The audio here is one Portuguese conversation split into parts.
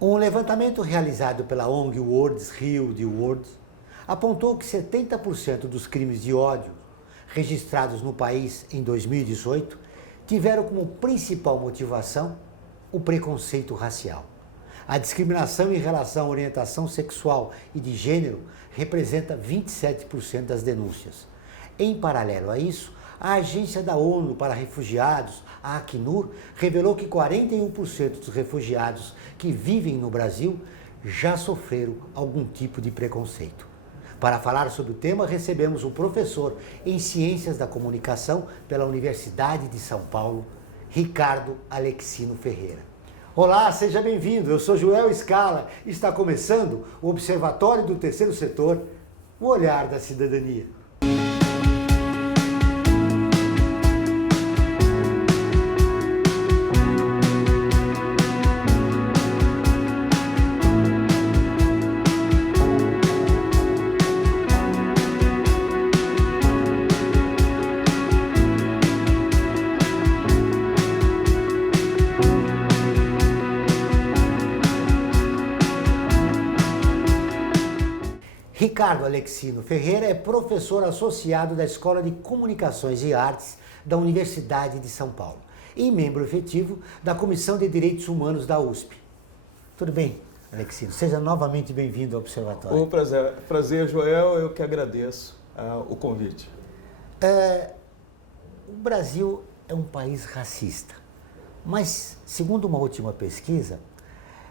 Um levantamento realizado pela ONG Words Heal the World apontou que 70% dos crimes de ódio registrados no país em 2018 tiveram como principal motivação o preconceito racial. A discriminação em relação à orientação sexual e de gênero representa 27% das denúncias. Em paralelo a isso, a Agência da ONU para Refugiados, a Acnur, revelou que 41% dos refugiados que vivem no Brasil já sofreram algum tipo de preconceito. Para falar sobre o tema, recebemos um professor em Ciências da Comunicação pela Universidade de São Paulo, Ricardo Alexino Ferreira. Olá, seja bem-vindo. Eu sou Joel Scala e está começando o Observatório do Terceiro Setor, o olhar da cidadania. Ricardo Alexino Ferreira é professor associado da Escola de Comunicações e Artes da Universidade de São Paulo e membro efetivo da Comissão de Direitos Humanos da USP. Tudo bem, Alexino? Seja novamente bem-vindo ao Observatório. O prazer, Joel, eu que agradeço o convite. O Brasil é um país racista, mas, segundo uma última pesquisa,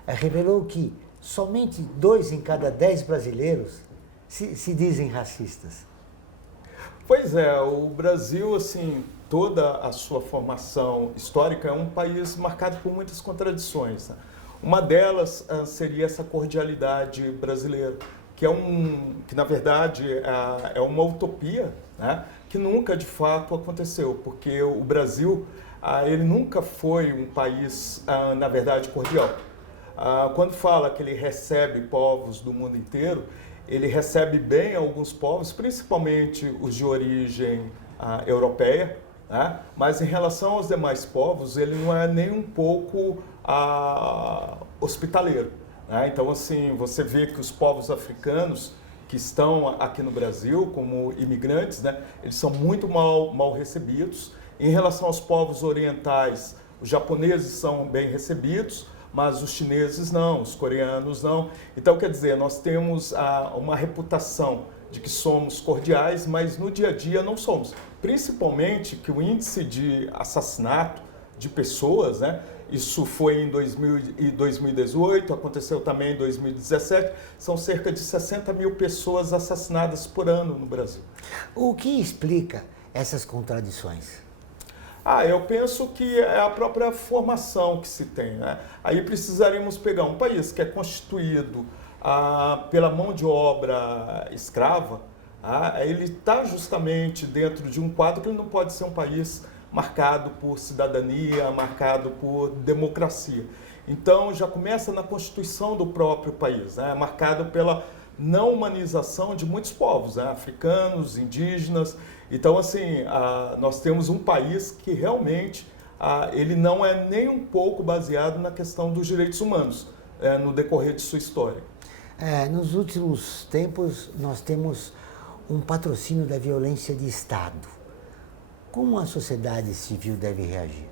revelou que somente 2 em cada 10 brasileiros se dizem racistas. Pois é, o Brasil, assim, toda a sua formação histórica é um país marcado por muitas contradições, né? Uma delas seria essa cordialidade brasileira, que na verdade é uma utopia, né? Que nunca de fato aconteceu, porque o Brasil ele nunca foi um país, na verdade, cordial. Quando fala que ele recebe povos do mundo inteiro, ele recebe bem alguns povos, principalmente os de origem europeia, né? Mas em relação aos demais povos, ele não é nem um pouco hospitaleiro, né? Então, assim, você vê que os povos africanos que estão aqui no Brasil como imigrantes, né? Eles são muito mal recebidos. Em relação aos povos orientais, os japoneses são bem recebidos, mas os chineses não, os coreanos não. Então, quer dizer, nós temos uma reputação de que somos cordiais, mas no dia a dia não somos. Principalmente que o índice de assassinato de pessoas, né, isso foi em 2018, aconteceu também em 2017, são cerca de 60 mil pessoas assassinadas por ano no Brasil. O que explica essas contradições? Eu penso que é a própria formação que se tem, né? Aí precisaríamos pegar um país que é constituído pela mão de obra escrava, ele está justamente dentro de um quadro que ele não pode ser um país marcado por cidadania, marcado por democracia. Então já começa na constituição do próprio país, né? Marcado pela não humanização de muitos povos, né? Africanos, indígenas. Então, assim, nós temos um país que realmente ele não é nem um pouco baseado na questão dos direitos humanos no decorrer de sua história. Nos últimos tempos, nós temos um patrocínio da violência de Estado. Como a sociedade civil deve reagir?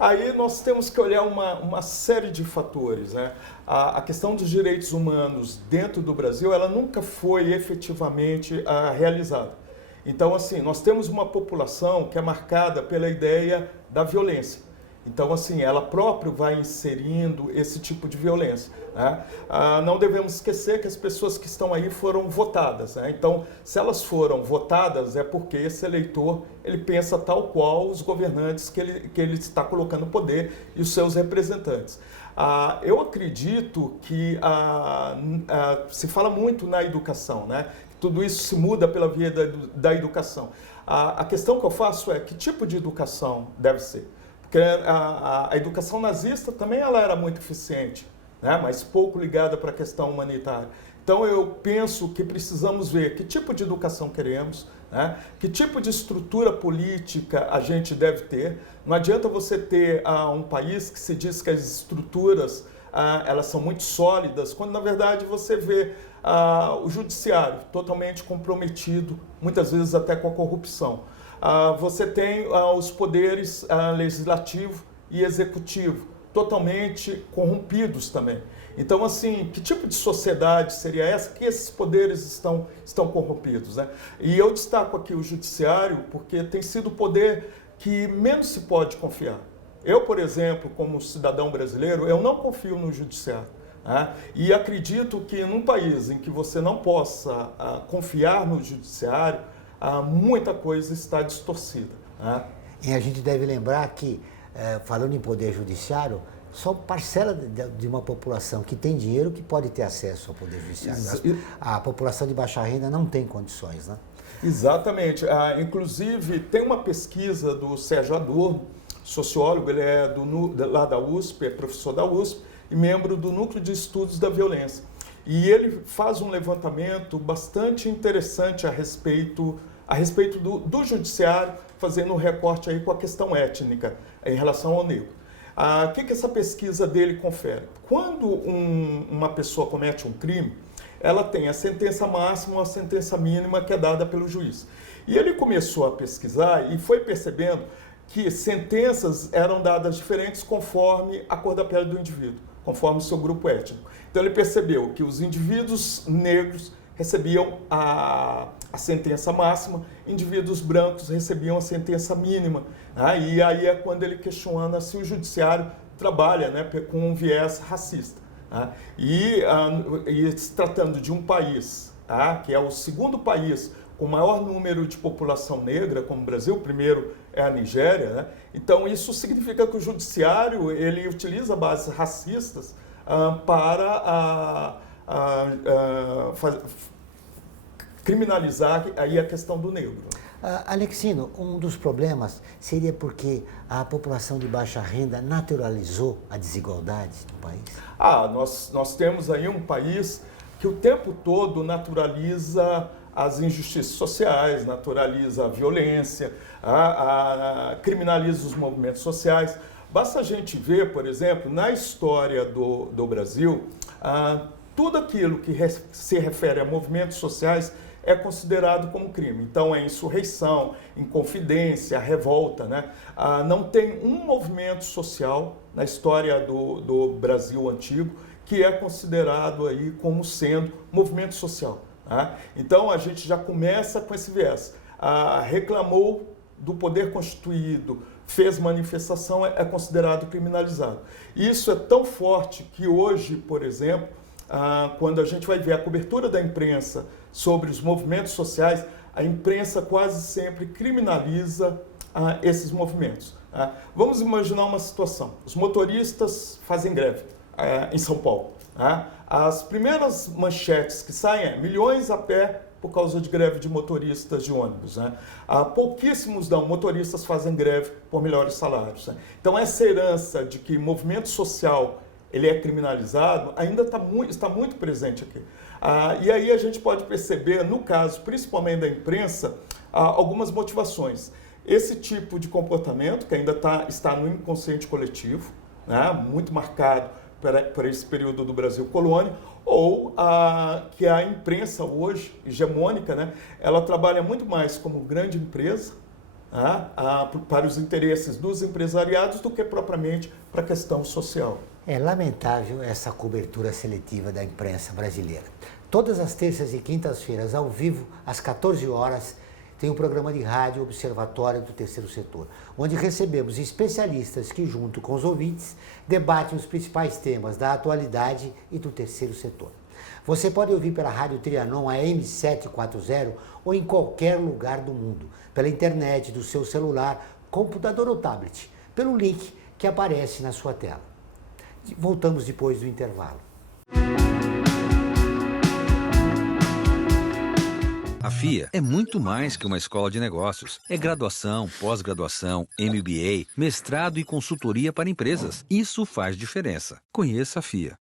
Aí nós temos que olhar uma série de fatores, né? A questão dos direitos humanos dentro do Brasil, ela nunca foi efetivamente realizada. Então, assim, nós temos uma população que é marcada pela ideia da violência. Então, assim, ela própria vai inserindo esse tipo de violência, né? Não devemos esquecer que as pessoas que estão aí foram votadas, né? Então, se elas foram votadas, é porque esse eleitor ele pensa tal qual os governantes que ele está colocando no poder e os seus representantes. Eu acredito que se fala muito na educação, né? Tudo isso se muda pela via da educação. A questão que eu faço é que tipo de educação deve ser? Porque a educação nazista também ela era muito eficiente, né? Mas pouco ligada para a questão humanitária. Então eu penso que precisamos ver que tipo de educação queremos, né? Que tipo de estrutura política a gente deve ter. Não adianta você ter um país que se diz que as estruturas elas são muito sólidas, quando na verdade você vê o judiciário totalmente comprometido, muitas vezes até com a corrupção. Você tem os poderes legislativo e executivo totalmente corrompidos também. Então, assim, que tipo de sociedade seria essa que esses poderes estão corrompidos, né? E eu destaco aqui o judiciário porque tem sido o poder que menos se pode confiar. Eu, por exemplo, como cidadão brasileiro, eu não confio no judiciário. Né? E acredito que num país em que você não possa confiar no judiciário, muita coisa está distorcida. Né? E a gente deve lembrar que, falando em poder judiciário, só parcela de uma população que tem dinheiro que pode ter acesso ao poder judiciário. A população de baixa renda não tem condições, né? Exatamente. Inclusive, tem uma pesquisa do Sérgio Adorno, sociólogo, ele é lá da USP, é professor da USP e membro do Núcleo de Estudos da Violência. E ele faz um levantamento bastante interessante a respeito do judiciário, fazendo um recorte aí com a questão étnica em relação ao negro. O que essa pesquisa dele confere? Quando uma pessoa comete um crime, ela tem a sentença máxima ou a sentença mínima que é dada pelo juiz. E ele começou a pesquisar e foi percebendo que sentenças eram dadas diferentes conforme a cor da pele do indivíduo, conforme o seu grupo étnico. Então ele percebeu que os indivíduos negros recebiam a sentença máxima, indivíduos brancos recebiam a sentença mínima. Né? E aí é quando ele questiona se o judiciário trabalha, né, com um viés racista. Né? E se tratando de um país, que é o segundo país com o maior número de população negra, como o Brasil, o primeiro é a Nigéria, né? Então isso significa que o judiciário ele utiliza bases racistas para criminalizar aí a questão do negro. Alexino, um dos problemas seria porque a população de baixa renda naturalizou a desigualdade no país? Nós temos aí um país que o tempo todo naturaliza as injustiças sociais, naturaliza a violência, criminaliza os movimentos sociais. Basta a gente ver, por exemplo, na história do Brasil, tudo aquilo que se refere a movimentos sociais é considerado como crime. Então, é insurreição, inconfidência, revolta. Né? Não tem um movimento social na história do Brasil antigo que é considerado aí como sendo movimento social. Tá? Então, a gente já começa com esse viés. Reclamou do poder constituído, fez manifestação, é considerado criminalizado. Isso é tão forte que hoje, por exemplo, quando a gente vai ver a cobertura da imprensa sobre os movimentos sociais, a imprensa quase sempre criminaliza esses movimentos. Vamos imaginar uma situação. Os motoristas fazem greve em São Paulo. As primeiras manchetes que saem é milhões a pé por causa de greve de motoristas de ônibus. Pouquíssimos motoristas fazem greve por melhores salários. Então essa herança de que movimento social ele é criminalizado ainda está muito presente aqui. E aí a gente pode perceber, no caso principalmente da imprensa, algumas motivações. Esse tipo de comportamento que ainda está no inconsciente coletivo, né, muito marcado por esse período do Brasil colônia, ou que a imprensa hoje, hegemônica, né, ela trabalha muito mais como grande empresa para os interesses dos empresariados do que propriamente para a questão social. É lamentável essa cobertura seletiva da imprensa brasileira. Todas as terças e quintas-feiras, ao vivo, às 14 horas, tem o programa de rádio Observatório do Terceiro Setor, onde recebemos especialistas que, junto com os ouvintes, debatem os principais temas da atualidade e do terceiro setor. Você pode ouvir pela Rádio Trianon AM 740 ou em qualquer lugar do mundo, pela internet, do seu celular, computador ou tablet, pelo link que aparece na sua tela. Voltamos depois do intervalo. A FIA é muito mais que uma escola de negócios. É graduação, pós-graduação, MBA, mestrado e consultoria para empresas. Isso faz diferença. Conheça a FIA.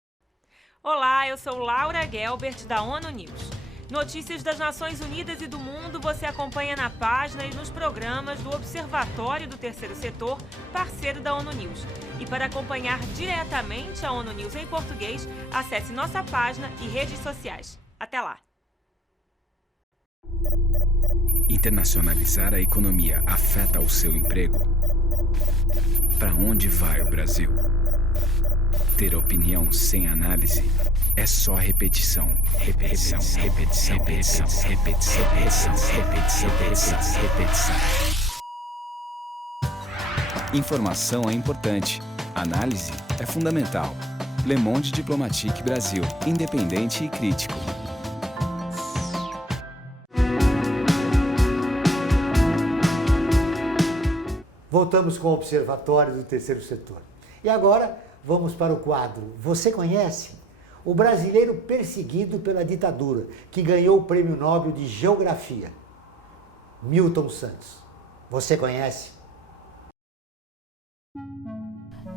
Olá, eu sou Laura Gelbert, da ONU News. Notícias das Nações Unidas e do mundo você acompanha na página e nos programas do Observatório do Terceiro Setor, parceiro da ONU News. E para acompanhar diretamente a ONU News em português, acesse nossa página e redes sociais. Até lá! Internacionalizar a economia afeta o seu emprego? Para onde vai o Brasil? Ter opinião sem análise é só repetição, repetição, repetição, repetição, repetição, repetição, repetição, repetição, repetição. Informação é importante, análise é fundamental. Le Monde Diplomatique Brasil, independente e crítico. Voltamos com o Observatório do Terceiro Setor. E agora vamos para o quadro Você Conhece? O brasileiro perseguido pela ditadura, que ganhou o Prêmio Nobel de Geografia. Milton Santos. Você conhece?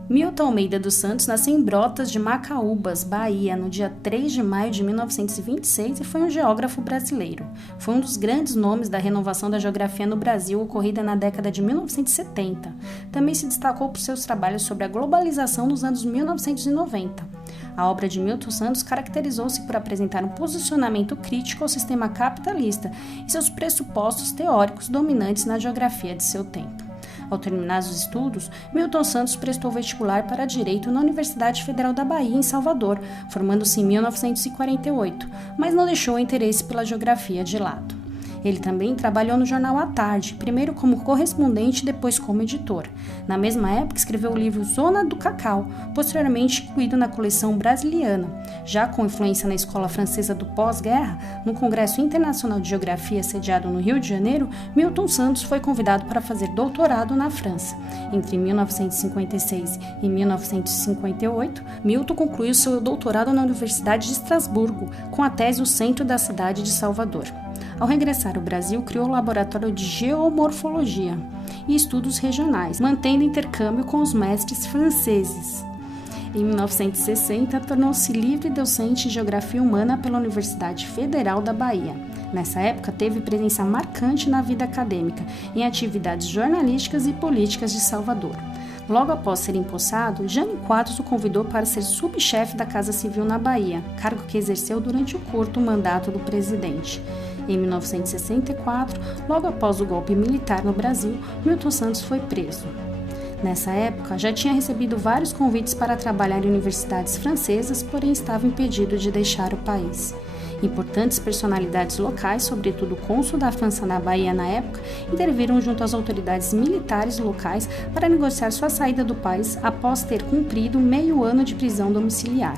Milton Almeida dos Santos nasceu em Brotas de Macaúbas, Bahia, no dia 3 de maio de 1926 e foi um geógrafo brasileiro. Foi um dos grandes nomes da renovação da geografia no Brasil, ocorrida na década de 1970. Também se destacou por seus trabalhos sobre a globalização nos anos 1990. A obra de Milton Santos caracterizou-se por apresentar um posicionamento crítico ao sistema capitalista e seus pressupostos teóricos dominantes na geografia de seu tempo. Ao terminar os estudos, Milton Santos prestou vestibular para Direito na Universidade Federal da Bahia, em Salvador, formando-se em 1948, mas não deixou o interesse pela geografia de lado. Ele também trabalhou no jornal À Tarde, primeiro como correspondente e depois como editor. Na mesma época, escreveu o livro Zona do Cacau, posteriormente incluído na coleção Brasiliana. Já com influência na escola francesa do pós-guerra, no Congresso Internacional de Geografia sediado no Rio de Janeiro, Milton Santos foi convidado para fazer doutorado na França. Entre 1956 e 1958, Milton concluiu seu doutorado na Universidade de Estrasburgo, com a tese O Centro da Cidade de Salvador. Ao regressar ao Brasil, criou o Laboratório de Geomorfologia e Estudos Regionais, mantendo intercâmbio com os mestres franceses. Em 1960, tornou-se livre docente em Geografia Humana pela Universidade Federal da Bahia. Nessa época, teve presença marcante na vida acadêmica, em atividades jornalísticas e políticas de Salvador. Logo após ser empossado, Jânio Quadros o convidou para ser subchefe da Casa Civil na Bahia, cargo que exerceu durante o curto mandato do presidente. Em 1964, logo após o golpe militar no Brasil, Milton Santos foi preso. Nessa época, já tinha recebido vários convites para trabalhar em universidades francesas, porém estava impedido de deixar o país. Importantes personalidades locais, sobretudo o cônsul da França na Bahia na época, interviram junto às autoridades militares locais para negociar sua saída do país após ter cumprido meio ano de prisão domiciliar.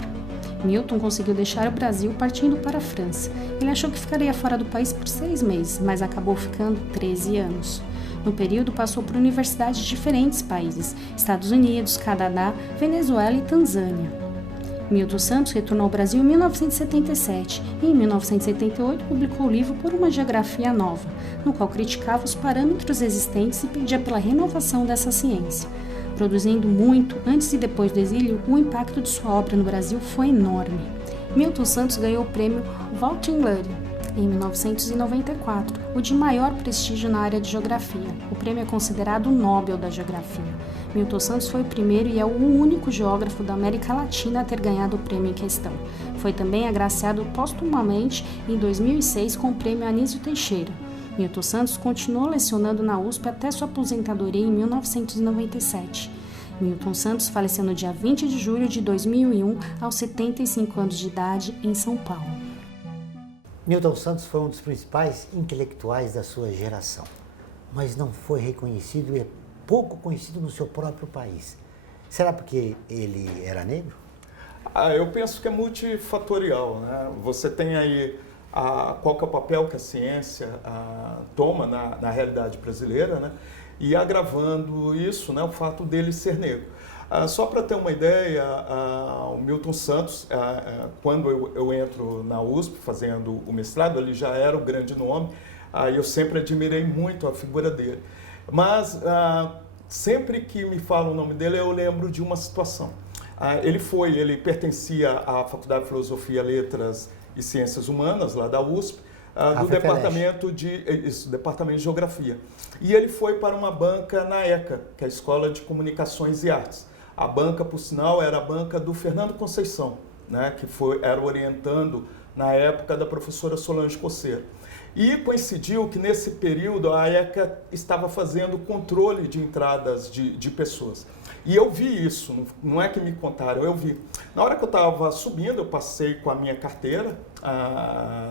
Milton conseguiu deixar o Brasil partindo para a França. Ele achou que ficaria fora do país por 6 meses, mas acabou ficando 13 anos. No período, passou por universidades de diferentes países: Estados Unidos, Canadá, Venezuela e Tanzânia. Milton Santos retornou ao Brasil em 1977 e, em 1978, publicou o livro Por uma Geografia Nova, no qual criticava os parâmetros existentes e pedia pela renovação dessa ciência. Produzindo muito antes e depois do exílio, o impacto de sua obra no Brasil foi enorme. Milton Santos ganhou o prêmio Valtimplane em 1994, o de maior prestígio na área de geografia. O prêmio é considerado o Nobel da Geografia. Milton Santos foi o primeiro e é o único geógrafo da América Latina a ter ganhado o prêmio em questão. Foi também agraciado póstumamente em 2006 com o prêmio Anísio Teixeira. Milton Santos continuou lecionando na USP até sua aposentadoria em 1997. Milton Santos faleceu no dia 20 de julho de 2001, aos 75 anos de idade, em São Paulo. Milton Santos foi um dos principais intelectuais da sua geração, mas não foi reconhecido e é pouco conhecido no seu próprio país. Será porque ele era negro? Eu penso que é multifatorial, né? Você tem aí qual que é o papel que a ciência toma na realidade brasileira, né? E agravando isso, né, o fato dele ser negro. Só para ter uma ideia, o Milton Santos, quando eu entro na USP fazendo o mestrado, ele já era o grande nome, eu sempre admirei muito a figura dele. Mas sempre que me falam o nome dele, eu lembro de uma situação. Ele pertencia à Faculdade de Filosofia, Letras e Ciências Humanas, lá da USP, do departamento de Geografia. E ele foi para uma banca na ECA, que é a Escola de Comunicações e Artes. A banca, por sinal, era a banca do Fernando Conceição, né, que era orientando na época da professora Solange Coceira. E coincidiu que nesse período a ECA estava fazendo controle de entradas de pessoas. E eu vi isso, não é que me contaram, eu vi. Na hora que eu estava subindo, eu passei com a minha carteira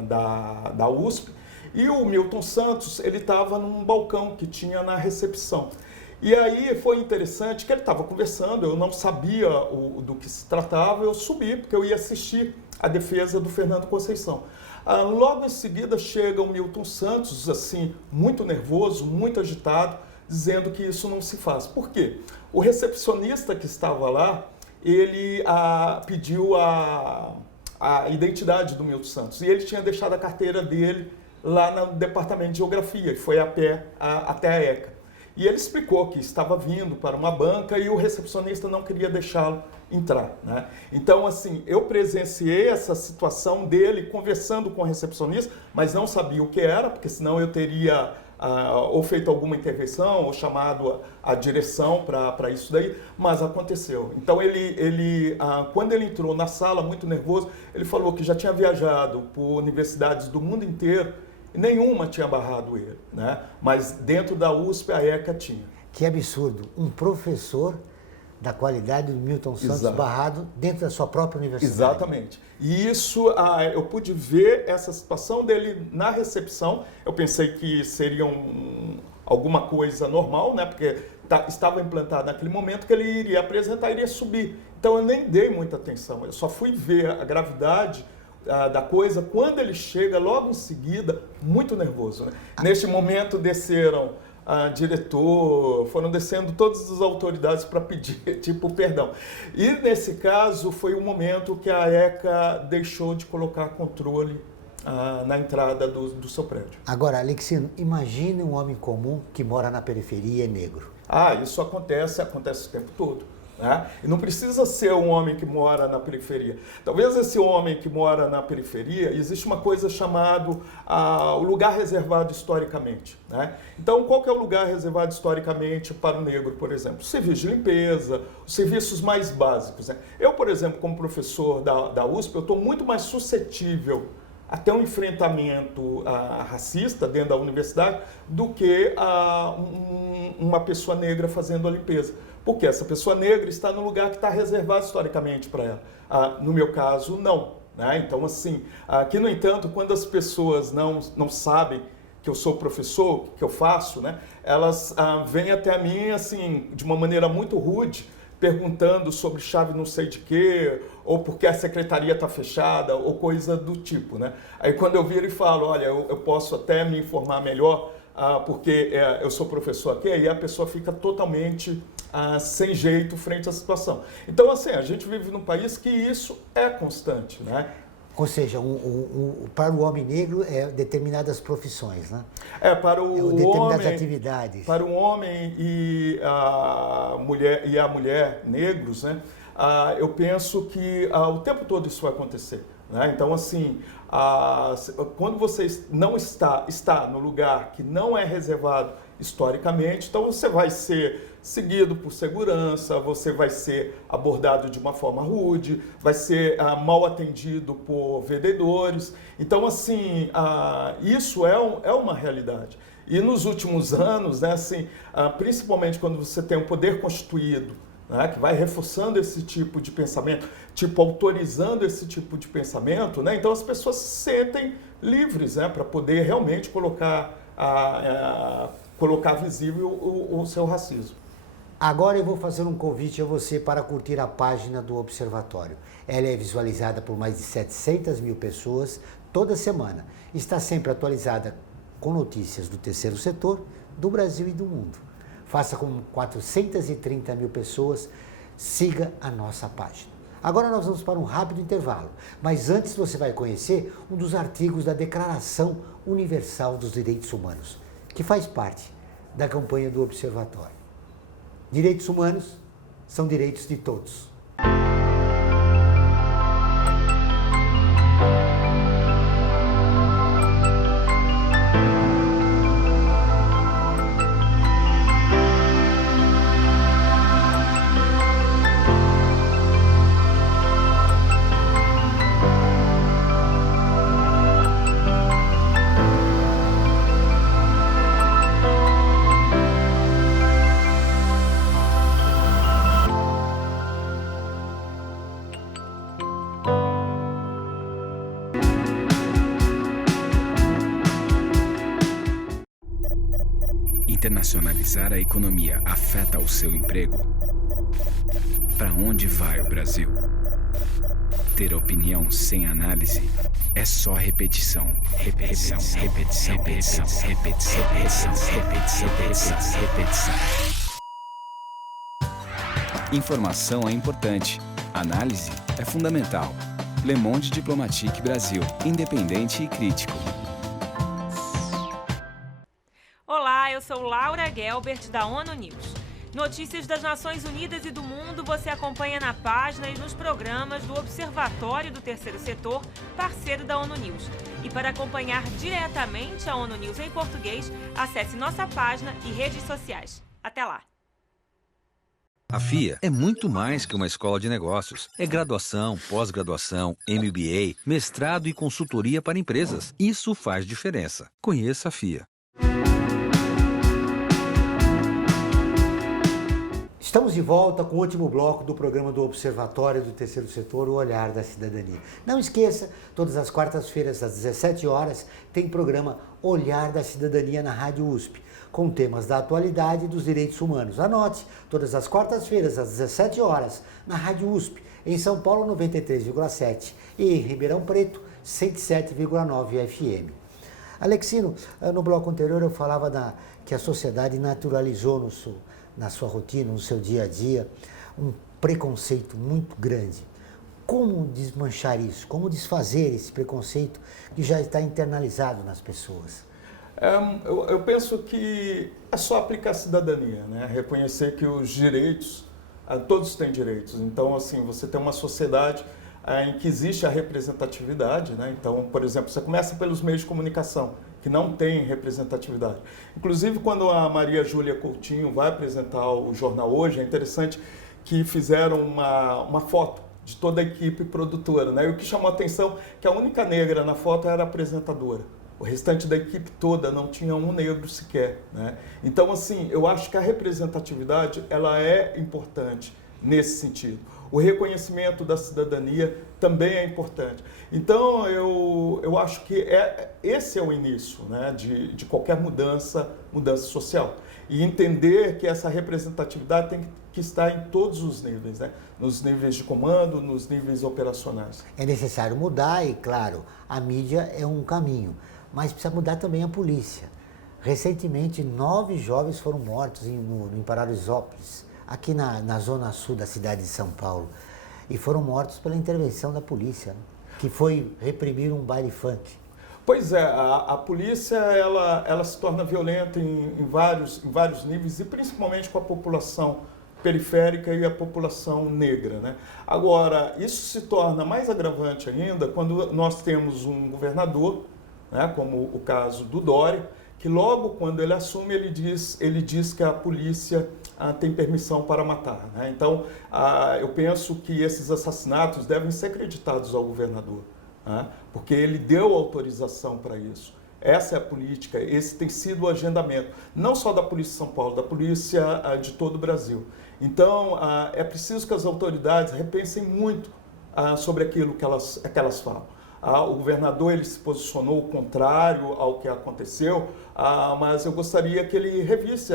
da USP, e o Milton Santos, ele estava num balcão que tinha na recepção. E aí foi interessante que ele estava conversando, eu não sabia do que se tratava, eu subi, porque eu ia assistir a defesa do Fernando Conceição. Logo em seguida chega o Milton Santos, assim, muito nervoso, muito agitado, dizendo que isso não se faz. Por quê? O recepcionista que estava lá, ele pediu a identidade do Milton Santos, e ele tinha deixado a carteira dele lá no departamento de Geografia, e foi a pé até a ECA. E ele explicou que estava vindo para uma banca e o recepcionista não queria deixá-lo entrar, né? Então, assim, eu presenciei essa situação dele conversando com o recepcionista, mas não sabia o que era, porque senão eu teria ou feito alguma intervenção ou chamado a direção para isso daí, mas aconteceu. Então, quando ele entrou na sala, muito nervoso, ele falou que já tinha viajado por universidades do mundo inteiro, nenhuma tinha barrado ele, né? Mas dentro da USP a ECA tinha. Que absurdo, um professor da qualidade do Milton Santos barrado dentro da sua própria universidade. Exatamente. E isso, eu pude ver essa situação dele na recepção. Eu pensei que seria alguma coisa normal, né? Porque estava implantado naquele momento que ele iria apresentar, iria subir. Então eu nem dei muita atenção, eu só fui ver a gravidade da coisa quando ele chega logo em seguida, muito nervoso, né? Neste momento desceram diretor, foram descendo todas as autoridades para pedir, tipo, perdão. E nesse caso foi o momento que a ECA deixou de colocar controle na entrada do seu prédio. Agora, Alexino, imagine um homem comum que mora na periferia e é negro. Isso acontece o tempo todo, né? E não precisa ser um homem que mora na periferia. Talvez esse homem que mora na periferia, existe uma coisa chamada o lugar reservado historicamente, né? Então, qual que é o lugar reservado historicamente para o negro, por exemplo? Serviços de limpeza, os serviços mais básicos, né? Eu, por exemplo, como professor da USP, eu estou muito mais suscetível a ter um enfrentamento racista dentro da universidade do que uma pessoa negra fazendo a limpeza. Porque essa pessoa negra está no lugar que está reservado historicamente para ela. No meu caso, não, né? Então, assim, aqui, no entanto, quando as pessoas não sabem que eu sou professor, que eu faço, né? Elas vêm até mim, assim, de uma maneira muito rude, perguntando sobre chave não sei de quê, ou porque a secretaria está fechada, ou coisa do tipo, né? Aí quando eu viro e falo, olha, eu posso até me informar melhor, porque eu sou professor aqui, aí a pessoa fica totalmente sem jeito frente à situação. Então, assim, a gente vive num país que isso é constante, né? Ou seja, para o homem negro determinadas profissões, né? Para o determinadas homem, atividades. Para o homem e a mulher negros, né? Eu penso que o tempo todo isso vai acontecer, né? Então, assim, quando você não está no lugar que não é reservado historicamente, então você vai ser seguido por segurança, você vai ser abordado de uma forma rude, vai ser mal atendido por vendedores. Então, assim, isso é uma realidade. E nos últimos anos, né, assim, principalmente quando você tem um poder constituído, né, que vai reforçando esse tipo de pensamento, autorizando esse tipo de pensamento, né, então as pessoas se sentem livres, né, para poder realmente colocar visível o seu racismo. Agora eu vou fazer um convite a você para curtir a página do Observatório. Ela é visualizada por mais de 700 mil pessoas toda semana. Está sempre atualizada com notícias do terceiro setor, do Brasil e do mundo. Faça com 430 mil pessoas, siga a nossa página. Agora nós vamos para um rápido intervalo, mas antes você vai conhecer um dos artigos da Declaração Universal dos Direitos Humanos, que faz parte da campanha do Observatório. Direitos humanos são direitos de todos. Internacionalizar a economia afeta o seu emprego? Para onde vai o Brasil? Ter opinião sem análise é só repetição. Repetição, repetição, repetição, repetição, repetição, repetição, repetição, repetição. Informação é importante. Análise é fundamental. Le Monde Diplomatique Brasil. Independente e crítico. Olá, eu sou Laura Gelbert, da ONU News. Notícias das Nações Unidas e do mundo você acompanha na página e nos programas do Observatório do Terceiro Setor, parceiro da ONU News. E para acompanhar diretamente a ONU News em português, acesse nossa página e redes sociais. Até lá! A FIA é muito mais que uma escola de negócios. É graduação, pós-graduação, MBA, mestrado e consultoria para empresas. Isso faz diferença. Conheça a FIA. Estamos de volta com o último bloco do programa do Observatório do Terceiro Setor, o Olhar da Cidadania. Não esqueça, todas as quartas-feiras, às 17 horas, tem programa Olhar da Cidadania na Rádio USP, com temas da atualidade e dos direitos humanos. Anote, todas as quartas-feiras, às 17 horas, na Rádio USP, em São Paulo, 93,7 e em Ribeirão Preto, 107,9 FM. Alexino, no bloco anterior eu falava que a sociedade naturalizou na sua rotina, no seu dia a dia, um preconceito muito grande. Como desmanchar isso? Como desfazer esse preconceito que já está internalizado nas pessoas? Eu penso que é só aplicar a cidadania, né? Reconhecer que os direitos, todos têm direitos. Então, assim, você tem uma sociedade em que existe a representatividade, né? Então, por exemplo, você começa pelos meios de comunicação, que não tem representatividade. Inclusive, quando a Maria Júlia Coutinho vai apresentar o jornal Hoje, é interessante que fizeram uma foto de toda a equipe produtora, né? E o que chamou a atenção é que a única negra na foto era a apresentadora. O restante da equipe toda não tinha um negro sequer, né? Então, assim, eu acho que a representatividade ela é importante nesse sentido. O reconhecimento da cidadania também é importante. Então, eu acho que esse é o início, né, de qualquer mudança social. E entender que essa representatividade tem que estar em todos os níveis, né? Nos níveis de comando, nos níveis operacionais. É necessário mudar e, claro, a mídia é um caminho, mas precisa mudar também a polícia. Recentemente, 9 jovens foram mortos em Paraisópolis, aqui na zona sul da cidade de São Paulo, e foram mortos pela intervenção da polícia, né? Que foi reprimir um baile funk. Pois é, a polícia ela se torna violenta em vários níveis, e principalmente com a população periférica e a população negra, né? Agora, isso se torna mais agravante ainda quando nós temos um governador, né, como o caso do Dória, que logo quando ele assume, ele diz que a polícia tem permissão para matar, né? Então, eu penso que esses assassinatos devem ser creditados ao governador, né? Porque ele deu autorização para isso. Essa é a política, esse tem sido o agendamento, não só da Polícia de São Paulo, da polícia de todo o Brasil. Então, é preciso que as autoridades repensem muito sobre aquilo que elas falam. O governador ele se posicionou contrário ao que aconteceu, mas eu gostaria que ele revisse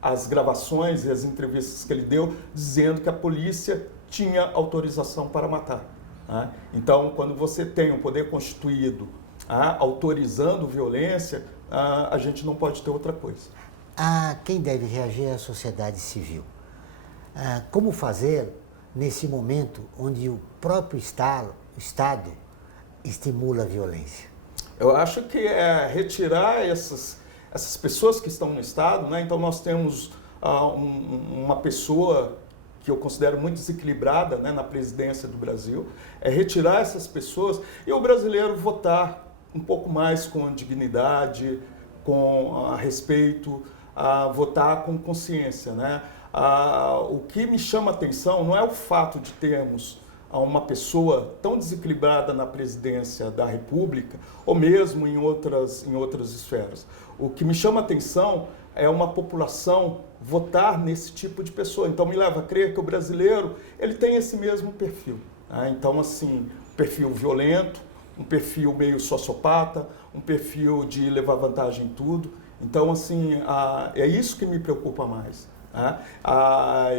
as gravações e as entrevistas que ele deu, dizendo que a polícia tinha autorização para matar. Né? Então, quando você tem um poder constituído autorizando violência, a gente não pode ter outra coisa. Quem deve reagir é a sociedade civil. Como fazer nesse momento onde o próprio Estado estimula a violência? Eu acho que é retirar essas pessoas que estão no Estado, né? Então nós temos uma pessoa que eu considero muito desequilibrada, né, na presidência do Brasil, é retirar essas pessoas e o brasileiro votar um pouco mais com dignidade, com respeito, votar com consciência, né? O que me chama a atenção não é o fato de termos uma pessoa tão desequilibrada na presidência da República, ou mesmo em outras esferas. O que me chama a atenção é uma população votar nesse tipo de pessoa. Então, me leva a crer que o brasileiro ele tem esse mesmo perfil. Né? Então, assim, um perfil violento, um perfil meio sociopata, um perfil de levar vantagem em tudo. Então, assim, é isso que me preocupa mais. Né?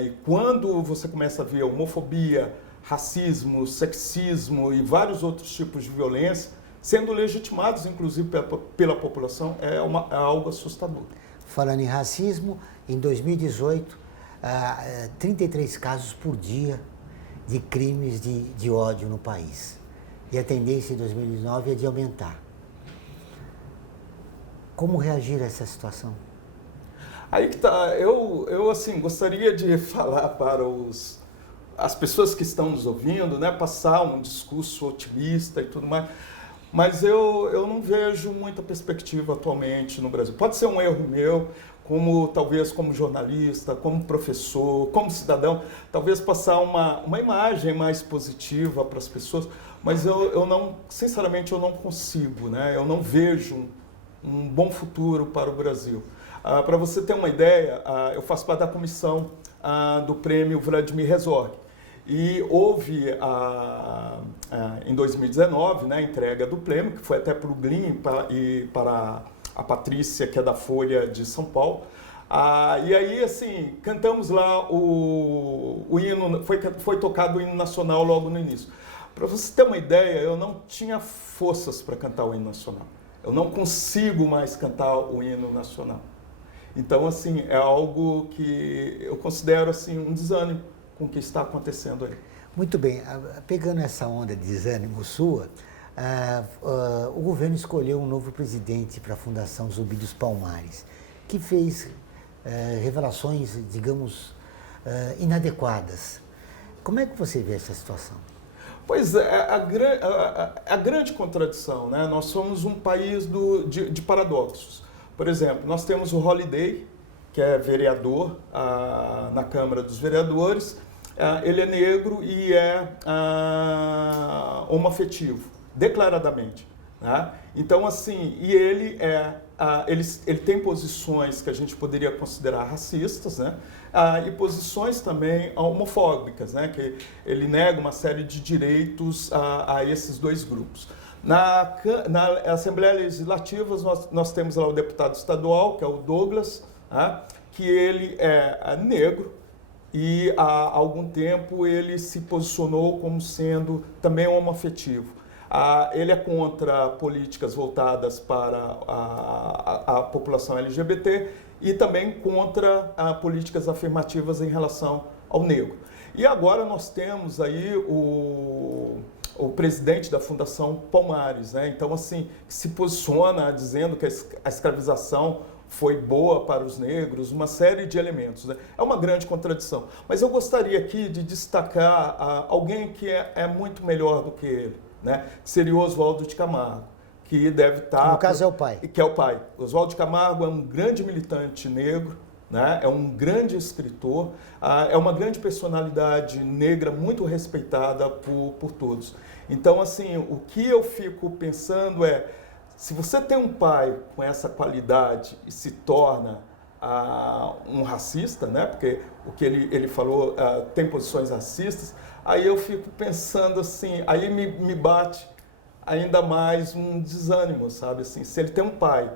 E quando você começa a ver homofobia, racismo, sexismo e vários outros tipos de violência sendo legitimados, inclusive, pela população, é algo assustador. Falando em racismo, em 2018, 33 casos por dia de crimes de ódio no país. E a tendência em 2019 é de aumentar. Como reagir a essa situação? Aí que tá, eu assim, gostaria de falar para as pessoas que estão nos ouvindo, né, passar um discurso otimista e tudo mais, mas eu não vejo muita perspectiva atualmente no Brasil. Pode ser um erro meu, talvez como jornalista, como professor, como cidadão, talvez passar uma imagem mais positiva para as pessoas, mas eu não, sinceramente, eu não consigo, né? Eu não vejo um bom futuro para o Brasil. Para você ter uma ideia, eu faço parte da comissão do prêmio Vladimir Herzog. E houve, em 2019, né, a entrega do prêmio, que foi até para o Glyn e para a Patrícia, que é da Folha de São Paulo. E aí, assim, cantamos lá o hino, foi tocado o hino nacional logo no início. Para você ter uma ideia, eu não tinha forças para cantar o hino nacional. Eu não consigo mais cantar o hino nacional. Então, assim, é algo que eu considero assim, um desânimo com o que está acontecendo aí. Muito bem. Pegando essa onda de desânimo sua, o governo escolheu um novo presidente para a Fundação Zumbi dos Palmares, que fez revelações, digamos, inadequadas. Como é que você vê essa situação? Pois é, a grande contradição, né? Nós somos um país de paradoxos. Por exemplo, nós temos o Holliday, que é vereador na Câmara dos Vereadores. Ele é negro e é homoafetivo, declaradamente. Né? Então, assim, e ele tem posições que a gente poderia considerar racistas, né? E posições também homofóbicas, né? Que ele nega uma série de direitos a esses dois grupos. Na Assembleia Legislativa, nós temos lá o deputado estadual, que é o Douglas, né? Que ele é negro e há algum tempo ele se posicionou como sendo também homoafetivo. Ele é contra políticas voltadas para a população LGBT e também contra políticas afirmativas em relação ao negro. E agora nós temos aí o presidente da Fundação Palmares, né? Então, assim, se posiciona dizendo que a escravização foi boa para os negros, uma série de elementos. Né? É uma grande contradição. Mas eu gostaria aqui de destacar alguém que é muito melhor do que ele, né? Seria o Oswaldo de Camargo, que deve estar... No caso é o pai. Que é o pai. Oswaldo de Camargo é um grande militante negro, né? É um grande escritor, é uma grande personalidade negra muito respeitada por todos. Então, assim, o que eu fico pensando é, se você tem um pai com essa qualidade e se torna um racista, né? Porque o que ele falou tem posições racistas, aí eu fico pensando assim, aí me bate ainda mais um desânimo, sabe? Assim, se ele tem um pai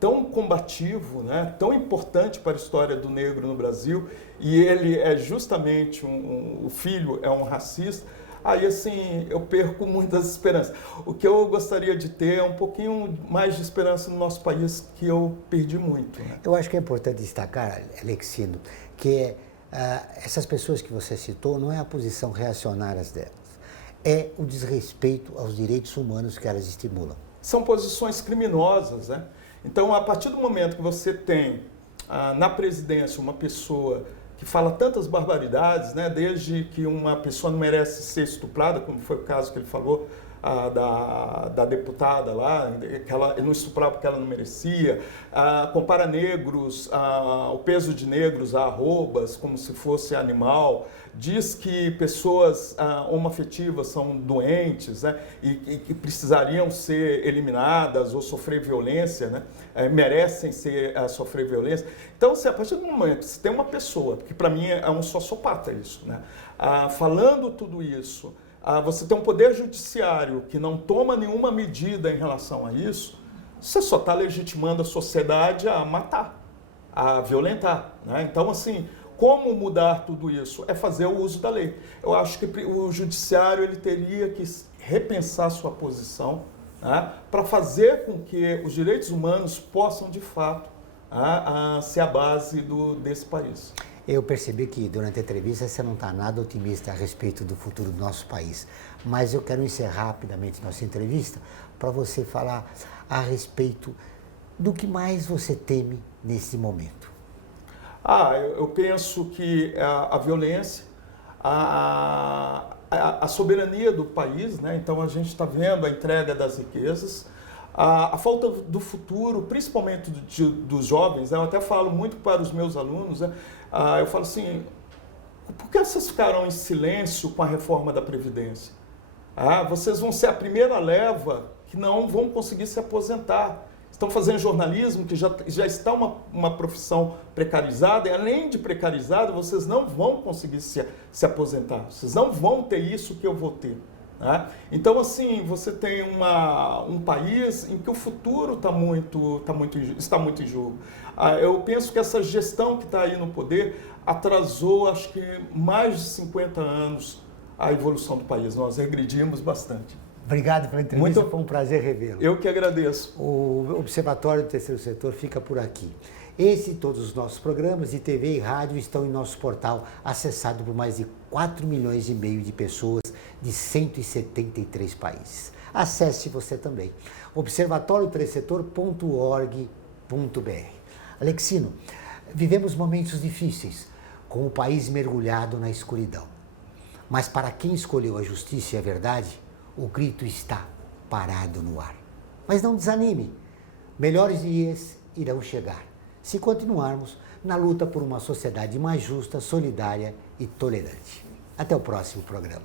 tão combativo, né? Tão importante para a história do negro no Brasil, e ele é justamente o filho é um racista, aí assim eu perco muitas esperanças. O que eu gostaria de ter é um pouquinho mais de esperança no nosso país, que eu perdi muito. Né? Eu acho que é importante destacar, Alexino, que essas pessoas que você citou não é a posição reacionária delas, é o desrespeito aos direitos humanos que elas estimulam. São posições criminosas, né? Então, a partir do momento que você tem na presidência uma pessoa que fala tantas barbaridades, né, desde que uma pessoa não merece ser estuprada, como foi o caso que ele falou da deputada lá, que ela não estuprava porque ela não merecia, compara negros, o peso de negros a arrobas, como se fosse animal, diz que pessoas homoafetivas são doentes, né, e que precisariam ser eliminadas ou sofrer violência, né, merecem sofrer violência. Então, se a partir do momento que você tem uma pessoa, que para mim é um sociopata isso, né, falando tudo isso, você tem um poder judiciário que não toma nenhuma medida em relação a isso, você só está legitimando a sociedade a matar, a violentar, né? Então, assim, como mudar tudo isso? É fazer o uso da lei. Eu acho que o judiciário ele teria que repensar sua posição, né, para fazer com que os direitos humanos possam, de fato, ser a base desse país. Eu percebi que durante a entrevista você não está nada otimista a respeito do futuro do nosso país, mas eu quero encerrar rapidamente nossa entrevista para você falar a respeito do que mais você teme nesse momento. Eu penso que a violência, a soberania do país, né? Então a gente está vendo a entrega das riquezas, a falta do futuro, principalmente dos jovens, né? Eu até falo muito para os meus alunos, né? Eu falo assim, por que vocês ficaram em silêncio com a reforma da Previdência? Vocês vão ser a primeira leva que não vão conseguir se aposentar. Estão fazendo jornalismo, que já está uma profissão precarizada, e além de precarizada, vocês não vão conseguir se aposentar. Vocês não vão ter isso que eu vou ter. Né? Então, assim, você tem um país em que o futuro está muito em jogo. Eu penso que essa gestão que está aí no poder atrasou, acho que mais de 50 anos a evolução do país. Nós regredimos bastante. Obrigado pela entrevista, foi um prazer revê-lo. Eu que agradeço. O Observatório do Terceiro Setor fica por aqui. Esse e todos os nossos programas de TV e rádio estão em nosso portal, acessado por mais de 4 milhões e meio de pessoas de 173 países. Acesse você também, observatorioterceirsetor.org.br. Alexino, vivemos momentos difíceis, com o país mergulhado na escuridão. Mas para quem escolheu a justiça e a verdade, o grito está parado no ar. Mas não desanime, melhores dias irão chegar, se continuarmos na luta por uma sociedade mais justa, solidária e tolerante. Até o próximo programa.